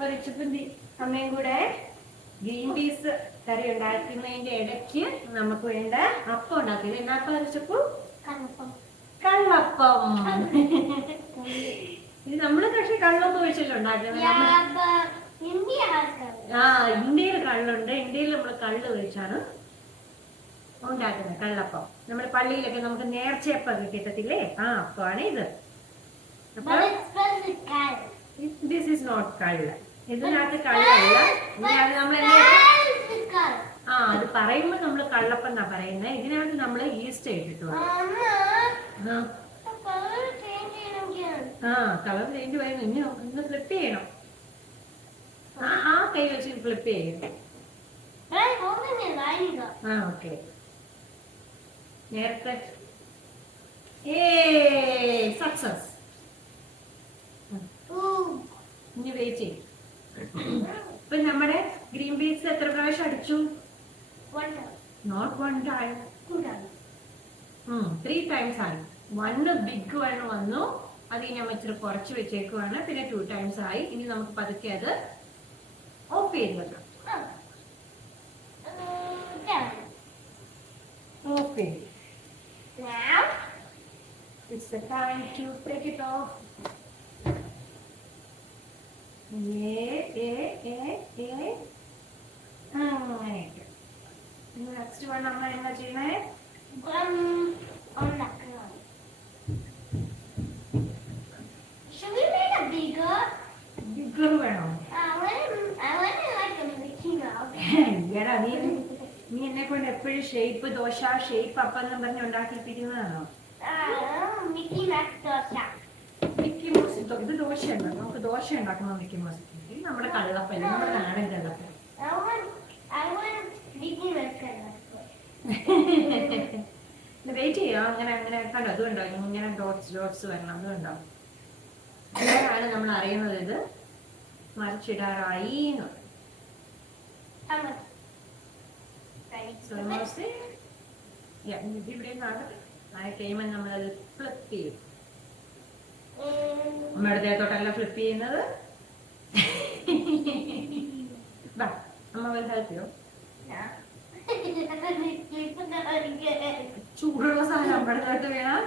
അപ്പൊ റിച്ചപ്പന്തി അമ്മയും കൂടെ ഗ്രീൻ പീസ് കറി ഉണ്ടാക്കുന്നതിന്റെ ഇടയ്ക്ക് നമുക്ക് വേണ്ട അപ്പം ഉണ്ടാക്കിയത് എന്നാപ്പം റിച്ചപ്പു കള്ളപ്പം. ഇത് നമ്മള് പക്ഷെ കള്ളൊന്നും ഒഴിച്ചിട്ട് ഉണ്ടാക്കുന്നത്. ഇന്ത്യയിൽ കള്ളുണ്ട്. ഇന്ത്യയിൽ നമ്മൾ കള്ള് ഒഴിച്ചാണ് ഉണ്ടാക്കുന്നത് കള്ളപ്പം. നമ്മുടെ പള്ളിയിലൊക്കെ നമുക്ക് നേർച്ചയപ്പം കിട്ടത്തില്ലേ, ആ അപ്പമാണ് ഇത്. ദിസ് ഈസ് നോട്ട് കള്ള്. ഇതിനകത്ത് കള്ളല്ല. നമ്മൾ അത് പറയുമ്പോ നമ്മള് കള്ളപ്പം എന്നാ പറയുന്നത്. ഇതിനകത്ത് നമ്മള് ഈസ്റ്റ് ഇട്ടിട്ടുണ്ട്. കളർ ചേഞ്ച് വരുന്നു. ഇന്ന് ഫ്ലിപ്പ് ചെയ്യണം. ആ കൈ വെച്ച് ഫ്ലിപ്പ് ചെയ്യണം. ഓക്കെ. നേരത്തെ സക്സസ്. ഇനി വെയിറ്റ് ചെയ്യും. ഇപ്പൊ നമ്മുടെ ഗ്രീൻ പീസ് എത്ര പ്രാവശ്യം അടിച്ചു? നോട്ട് 1 time, 3 times ആയി. 1 ബിഗ് വൺ വന്നു, അത് ഇനി നമ്മൾ ഇച്ചിരി കുറച്ച് വെച്ചേക്കുവാണ്. പിന്നെ 2 times ആയി. ഇനി നമുക്ക് പതുക്കെ അത് ഓഫ് ചെയ്ത് വെക്കാം. ഓഫ് ചെയ്ത് it's the time to take it off. അങ്ങനെയൊക്കെ. നെക്സ്റ്റ് വൺ നമ്മൾ എന്താ ചെയ്യണേ? ബിഗർ വേണോ? നീ എന്നെ കൊണ്ട് എപ്പോഴും ഷേപ്പ് ദോശ, ഷേപ്പ് അപ്പം എന്ന് പറഞ്ഞ് ഉണ്ടാക്കിയിട്ടിരിക്കുന്നതാണോ? Mickey mouse. ഇത് ദോശ ഉണ്ടോ? നമുക്ക് ദോശ ഉണ്ടാക്കണം. മിക്കി മൗസ് നമ്മുടെ കള്ളപ്പല്ല, നമ്മുടെ നാടൻ കള്ളപ്പല്ല. വെയിറ്റ് ചെയ്യാം. അങ്ങനെ അങ്ങനെ കണ്ടോ? അതുകൊണ്ടോ ഇങ്ങനെ ഡോട്ട്സ് വരണം. അതുകൊണ്ടോ അങ്ങനെയാണ് നമ്മൾ അറിയുന്നത് ഇത് മറിച്ചിടാറായി എന്ന്. ഇവിടെ ആയി കഴിയുമ്പോൾ നമ്മളത് ഫ്ലിപ്പ് ചെയ്യും. അമ്മയുടെ ദേഹത്തോട്ടല്ല ഫ്ലിപ്പ് ചെയ്യുന്നത്. അമ്മ വല്ല ഹെൽപ്പ് ചെയ്യോ? ചൂടുള്ള സാധനം അമ്മയുടെ ദേഹത്ത് വേണം.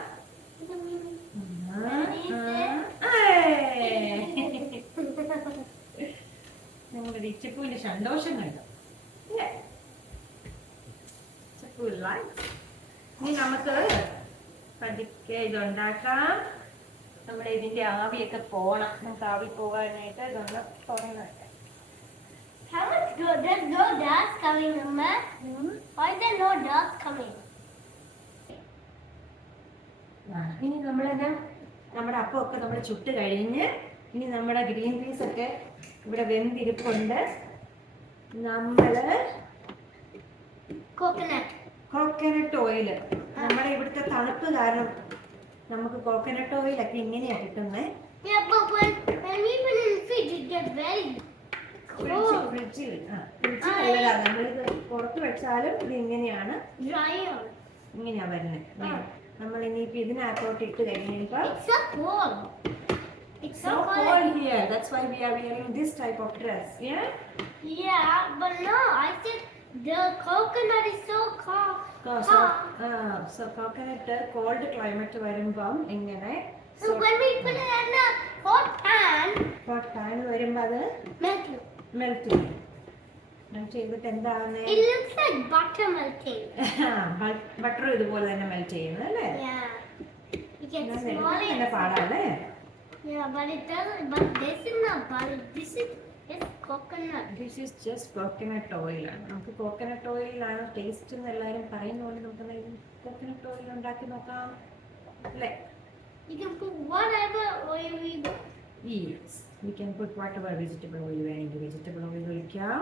ഞങ്ങളുടെ റിച്ചപ്പുവിന്റെ സന്തോഷം കണ്ടു. ഇനി നമുക്ക് പതുക്കെ ഇതുണ്ടാക്കാം. നമ്മുടെ ഇതിന്റെ ആവിയൊക്കെ പോണം. നമുക്ക് ആവി പോകാനായിട്ട് ഇതൊന്ന് തുറന്നു. ഇനി നമ്മളെന്നാ നമ്മുടെ അപ്പമൊക്കെ നമ്മൾ ചുട്ട് കഴിഞ്ഞ് ഇനി നമ്മുടെ ഗ്രീൻ പീസ് ഒക്കെ ഇവിടെ വെന്തിരിപ്പുണ്ട്. നമ്മള് കോക്കനട്ട് ഓയില്, നമ്മുടെ ഇവിടുത്തെ തണുപ്പ് കാരണം നമുക്ക് കോക്കനട്ട് ഓയിലൊക്കെ ഇങ്ങനെയാ കിട്ടുന്നേ. ഫ്രിഡ്ജിൽ നമ്മളിത് പുറത്ത് വെച്ചാലും ഇത് ഇങ്ങനെയാണ് ഇങ്ങനെയാ വരുന്നത്. നമ്മൾ ഇനിയിപ്പോ ഇതിനകത്തോട്ട് ഇട്ട് കഴിയുമ്പോ it's so cold here. That's why we are wearing this type of dress. Yeah, but no, I said the coconut is so cold. So coconut cold climate വരുമ്പം ഇങ്ങനെ. So when we put it in a hot pan വരുമ്പോ അത് melt ചെയ്തിട്ട് എന്താണ്? It looks like butter melting. Butter ഇതുപോലെ തന്നെ melt ചെയ്യുന്നത് അല്ലേ? Yeah. You can smell it. പാടാല്ലേ? Yeah, but it doesn't. But this is not butter. This is coconut. This is just coconut oil. നമുക്ക് coconut oil ആണ് taste എന്ന് എല്ലാവരും പറയുന്ന പോലെ നമുക്ക് coconut oil ഉണ്ടാക്കി നോക്കാം അല്ലേ? You can put whatever oil we want. Yes, we can put whatever vegetable oil വേണമെങ്കിൽ vegetable oil ഒഴിക്കാം.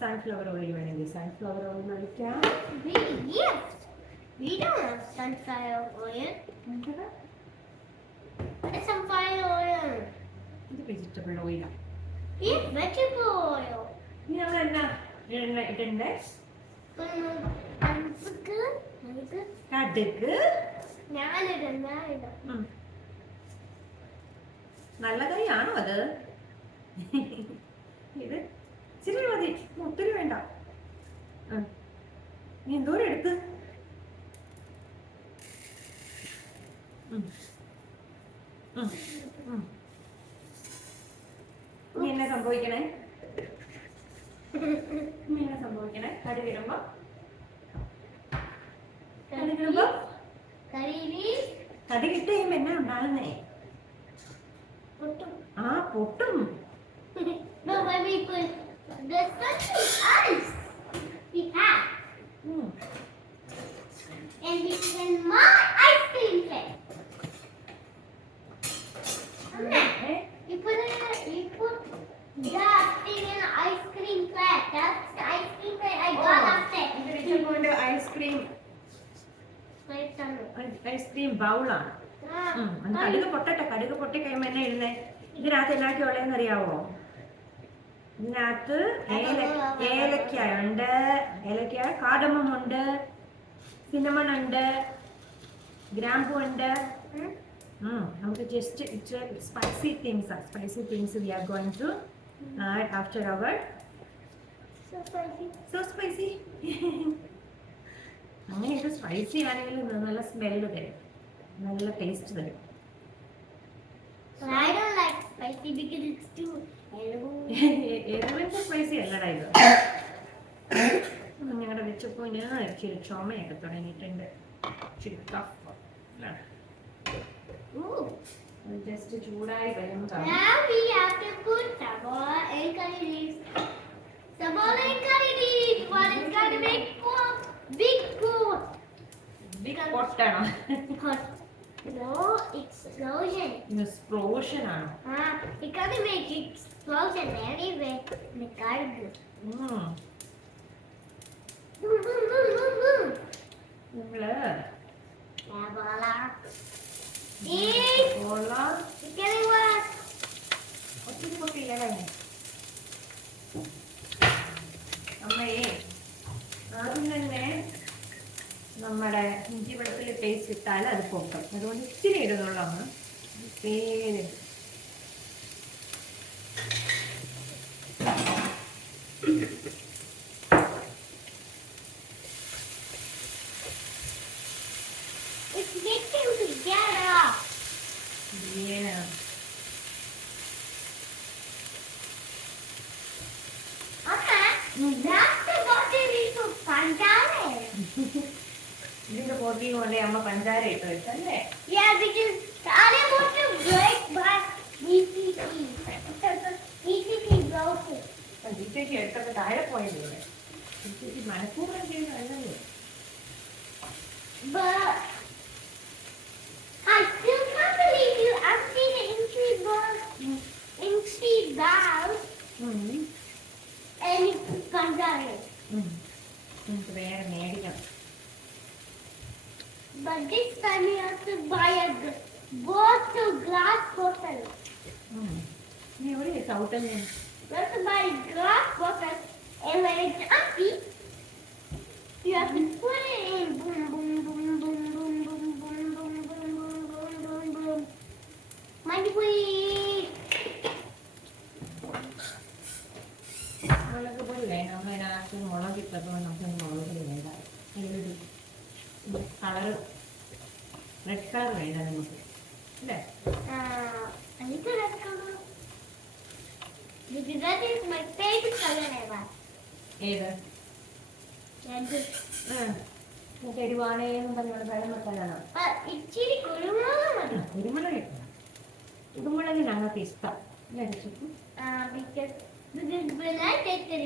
Sunflower oil വേണമെങ്കിൽ sunflower oil ഒഴിക്കാം. Yes, we don't have sunflower oil. It's sunflower oil. ഇത് vegetable oil ആണ്. It's vegetable oil. ഇനി നമ്മൾ എന്നാ ഇടണ്ടേ? കടുക്. നല്ല കറിയാണോ അത്? ഇത് ഇച്ചിരി മതി, ഒത്തിരി വേണ്ട. നീ എന്തോരം എടുത്ത്? നീ എന്നെ സംഭവിക്കണേ, കടുകിടുമ്പോ കടുകിട്ട് കഴിയുമ്പോ എന്നാ ഉണ്ടാകുന്നേ? ആ പൊട്ടും. No, when we put the special ice we have, and we can my ice cream cake. You put that thing in an ice cream cake. That's the ice cream cake I got upstairs. Ice cream ബൗളാണ്. കടുക് പൊട്ടട്ടെ. കടുക് പൊട്ടി കഴിയുമ്പോ എന്നെ ഇടുന്നേ? ഇതിനകത്ത് എന്നാക്കി ഉള്ളതെന്ന് അറിയാവോ? ഇതിനകത്ത് ഏലക്കായുണ്ട്, കാടമം ഉണ്ട്, സിനമൺ ഉണ്ട്, ഗ്രാമ്പു ഉണ്ട്. നമുക്ക് just spicy things we are going to add after our so spicy. അങ്ങനെയൊക്കെ സ്പൈസി ആണെങ്കിലും നല്ല സ്മെല്ല് തരും, നല്ല ടേസ്റ്റ് തരും. I don't like spicy because it's too എരിവിന്റെ സ്പൈസി അല്ലടാ ഇത്. ഞങ്ങളുടെ വെച്ചപ്പോന് ഇച്ചിരി ചുമയൊക്കെ തുടങ്ങിയിട്ടുണ്ട്. ജസ്റ്റ് ചൂടായി വരുമ്പോൾ now we have to put samola and curry leaves. Samola and curry leaves. What is going to make big pot? Big പൊട്ടാണോ? Pot. No, explosion. എക്സ്പ്ലോഷൻ ആണോ? It's going to make explosion anyway. The gargle. Boom, boom, boom, boom, boom. നമ്മള് Samola. ഒത്തിരി പൊട്ടിയില്ലേ? അമ്മയെ ആദ്യം തന്നെ നമ്മുടെ ഇഞ്ചി വെളുത്തുള്ളി പേസ്റ്റ് ഇട്ടാൽ അത് പൊട്ടും. അതുകൊണ്ട് ഇച്ചിരി ഇടുന്നുള്ളൂ. അമ്മ പേര് It's mixing together. Yeah. That's the bottle is for Panjare. ഇതിന്റെ പൊടി കൊണ്ട് അമ്മ പഞ്ചാര ഇട്ട് വെച്ചല്ലേ? Yeah, because I want to break my ECT. ECT broken. ജിത്തേക്ക് എടുത്തൊക്കെ താഴെ പോയതല്ലേ? ജിത്തേക്ക് മനഃപൂർവ്വം ചെയ്യുന്നതല്ലേ? But I still can't believe you emptied the entry bowl and Panjare. നമുക്ക് വേറെ മേടിക്കണം. But this time you have to buy a glass bottle. നീ എവിടെ സൗട്ടൻ? You have to buy a glass bottle, and when it's empty, you have to put it in. Boom, boom, boom, boom, boom, boom, boom, boom, boom, boom, boom, boom, boom. Money, please. മുളക് പൊടി വേണം. നമ്മളതിനകത്ത് മുളകിട്ടപ്പോൾ നമുക്ക് മുളക് പൊടി വേണ്ട. അതിലൊരു colour, red colour വേണ്ട നമുക്ക്, അല്ലേ? I need to red color. Because that is my favorite color ever. ഏത്? Red. എരിവാണേന്നും പറഞ്ഞുള്ള വെള്ളം വെക്കാനാണോ? ഇച്ചിരി കുരുമുളക് മതി. കുരുമുളക് ഇട്ടു. കുരുമുളക് ഞങ്ങൾക്ക് ഇഷ്ടം. Because when I take it,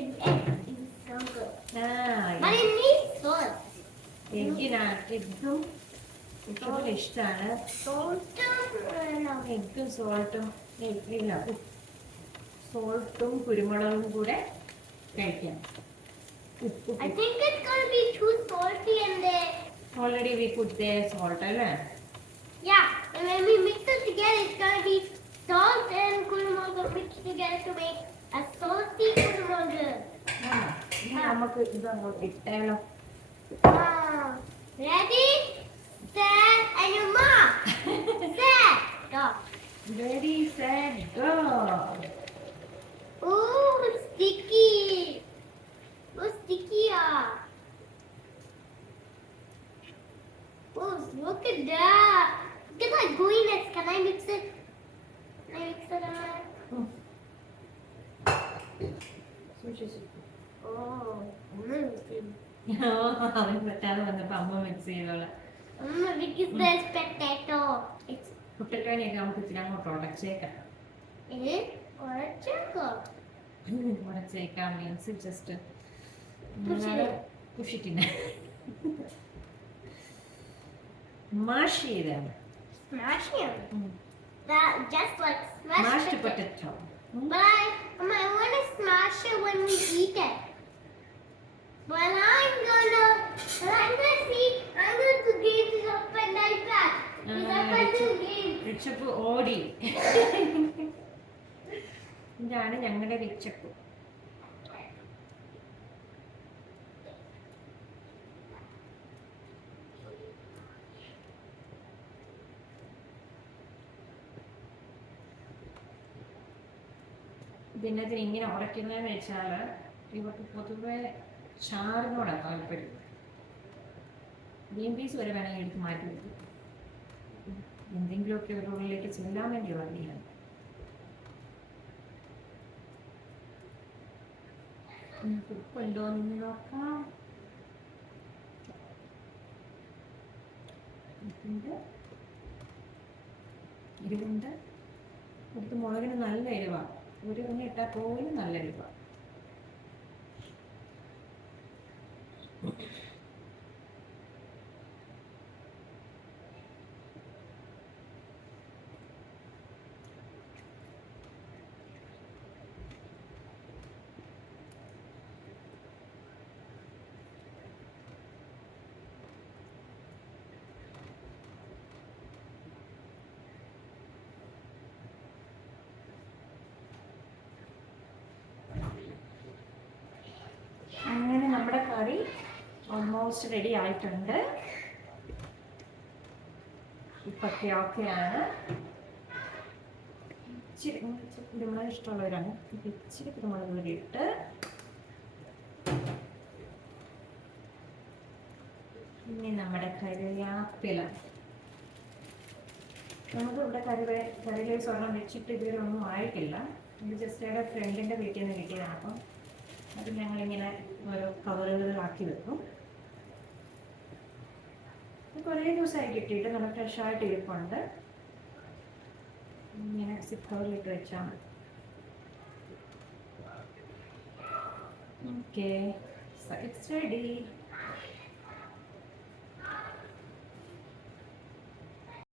it's so good. But it എനിക്ക് needs salt. ഇതും ഇഷ്ടം ഇഷ്ടമാണ്. എഗ്ഗും സോൾട്ടും ഇല്ല, സോൾട്ടും കുരുമുളകും കൂടെ കഴിക്കാം. I think it's going to be too salty and then... Already we put the salt, അല്ലേ? Yeah, and when we mix it together, it's going to be salt and kurumanga mixed together to make a salty kurumanga. നമുക്ക് ഇത് അങ്ങോട്ട് ഇട്ടാലോ? Ready, set, and your mom. Set, go. Ready, set, go. Ooh, it's sticky. Oh, sticky. Oh, look at that. Look at that gooiness. Can I mix it? Can I mix it up? Oh, amazing. അവന് പറ്റാതെ വന്നപ്പോ അമ്മ mix ചെയ്തോളാം. Because there's potato. It's കുട്ടികളെയൊക്കെ നമുക്ക് ഇത്തിരി അങ്ങോട്ട് ഉടച്ചേക്കാം. or a choco. ഉടച്ചേക്കാം മീൻസ് ജസ്റ്റ് Push it. പുഷിട്ടിനെ മാഷ് ചെയ്താണ്. Smash him. That just like smash mashed potato. Potato. But I want to smash it when we eat it. But I'm gonna see. I'm gonna do games up and like that. Because I can do games. റിച്ചപ്പ് ഓടി. ഇതാണ് ഞങ്ങളുടെ റിച്ചപ്പ്. ഇതിനകത്ത് ഇങ്ങനെ ഉടയ്ക്കുന്നതെന്ന് വെച്ചാൽ ഇവർക്ക് പൊതുവെ ചാറിനോടാണ് താല്പര്യം. Green peas വരെ വേണമെങ്കിൽ എടുത്ത് മാറ്റി വെക്കും. എന്തെങ്കിലുമൊക്കെ ഇവരുള്ളിലേക്ക് ചെല്ലാൻ വേണ്ടി വഴിയാണ്. ഉപ്പുണ്ടോ എന്ന് നോക്കാം. എരിവുണ്ട്. ഇവിടുത്തെ മുളകിന് നല്ല എരിവാണ്. ഒരു എണ്ണ ഇട്ടാൽ പോലും നല്ല എരിവാണ്. അങ്ങനെ നമ്മുടെ കറി ഓൾമോസ്റ്റ് റെഡി ആയിട്ടുണ്ട്. ഇപ്പൊക്കെ ഓക്കെയാണ്. ഇച്ചിരി കുരുമുളക് ഇഷ്ടമുള്ളവരാണ്. ഇച്ചിരി കുരുമുളക് പൊടി ഇട്ട് ഇനി നമ്മുടെ കറിവേപ്പില. നമുക്ക് ഇവിടെ കറിയിലെ സ്വർണം വെച്ചിട്ട് ഇതുവരെ ഒന്നും ആയിട്ടില്ല. ഇത് ജസ്റ്റ് ഇവിടെ ഫ്രണ്ടിൻ്റെ വീട്ടിൽ നിന്ന് കിട്ടിയതാണ്. അപ്പം അത് ഞങ്ങളിങ്ങനെ ഓരോ കവറുകളിലാക്കി വെക്കും. കുറേ ദിവസമായി കിട്ടിയിട്ട് നല്ല ഫ്രഷായിട്ട് ഇരിപ്പുണ്ട്. ഇങ്ങനെ സിപ്പ് കവറിലിട്ട് വെച്ചാൽ മതി. Okay, it's ready.